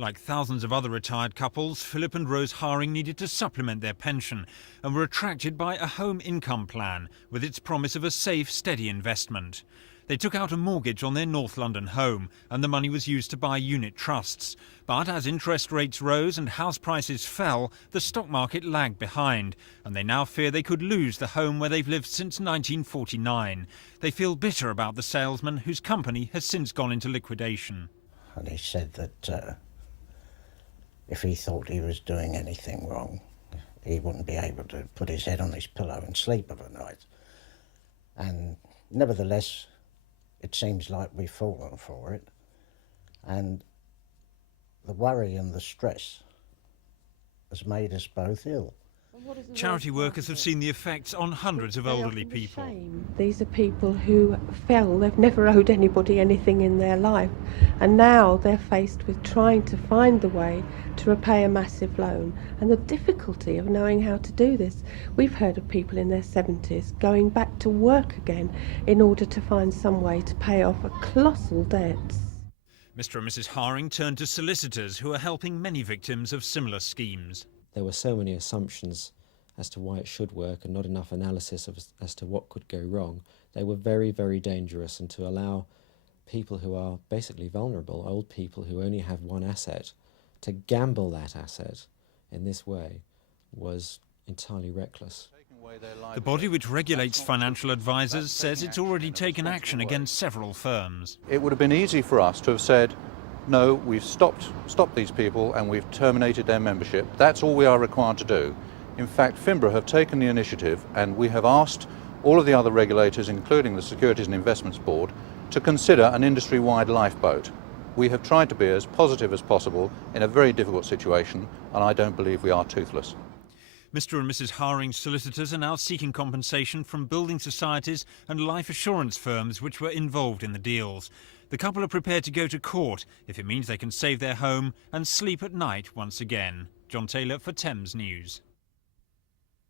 Like thousands of other retired couples, Philip and Rose Haring needed to supplement their pension and were attracted by a home income plan with its promise of a safe, steady investment. They took out a mortgage on their North London home and the money was used to buy unit trusts. But as interest rates rose and house prices fell, the stock market lagged behind and they now fear they could lose the home where they've lived since 1949. They feel bitter about the salesman whose company has since gone into liquidation. And he said that if he thought he was doing anything wrong, he wouldn't be able to put his head on his pillow and sleep of a night. And nevertheless, it seems like we've fallen for it. And the worry and the stress has made us both ill. Charity workers have seen the effects on hundreds of elderly people. These are people who fell, they've never owed anybody anything in their life, and now they're faced with trying to find the way to repay a massive loan and the difficulty of knowing how to do this. We've heard of people in their 70s going back to work again in order to find some way to pay off a colossal debts. Mr. and Mrs. Haring turned to solicitors who are helping many victims of similar schemes. There were so many assumptions as to why it should work and not enough analysis as to what could go wrong. They were very, very dangerous, and to allow people who are basically vulnerable, old people who only have one asset, to gamble that asset in this way was entirely reckless. The body which regulates financial advisors says it's already taken action against several firms. It would have been easy for us to have said, no, we've stopped these people and we've terminated their membership. That's all we are required to do. In fact, FINBRA have taken the initiative and we have asked all of the other regulators, including the Securities and Investments Board, to consider an industry-wide lifeboat. We have tried to be as positive as possible in a very difficult situation, and I don't believe we are toothless. Mr. and Mrs. Haring's solicitors are now seeking compensation from building societies and life assurance firms which were involved in the deals. The couple are prepared to go to court if it means they can save their home and sleep at night once again. John Taylor for Thames News.